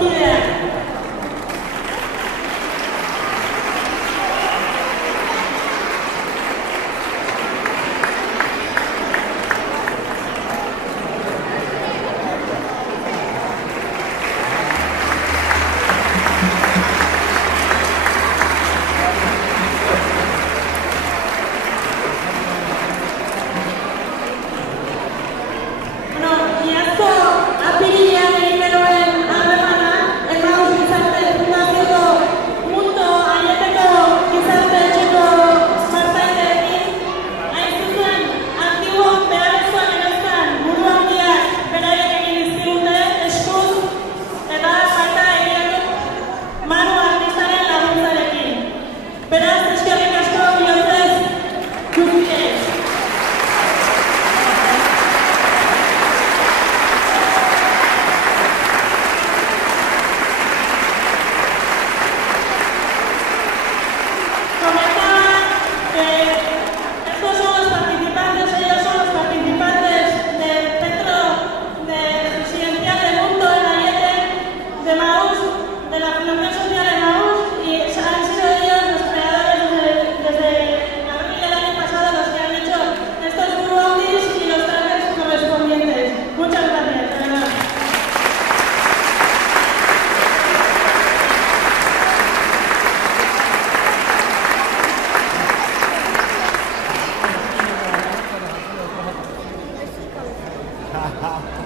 kideak. Iazko apirilean egin genuen harremana, Emmaus Gizarte Fundazioko mundu aieteko gizarte etxeko partaideekin, hain zuzen, Antiguon beharrezkoan eraztan buru handiak beraiek egin dizkigute eskuz eta baita egiak Manu artistaren laguntzarekin. Beraz, eskerrik asko bihotzez guztiei. Ha ha ha.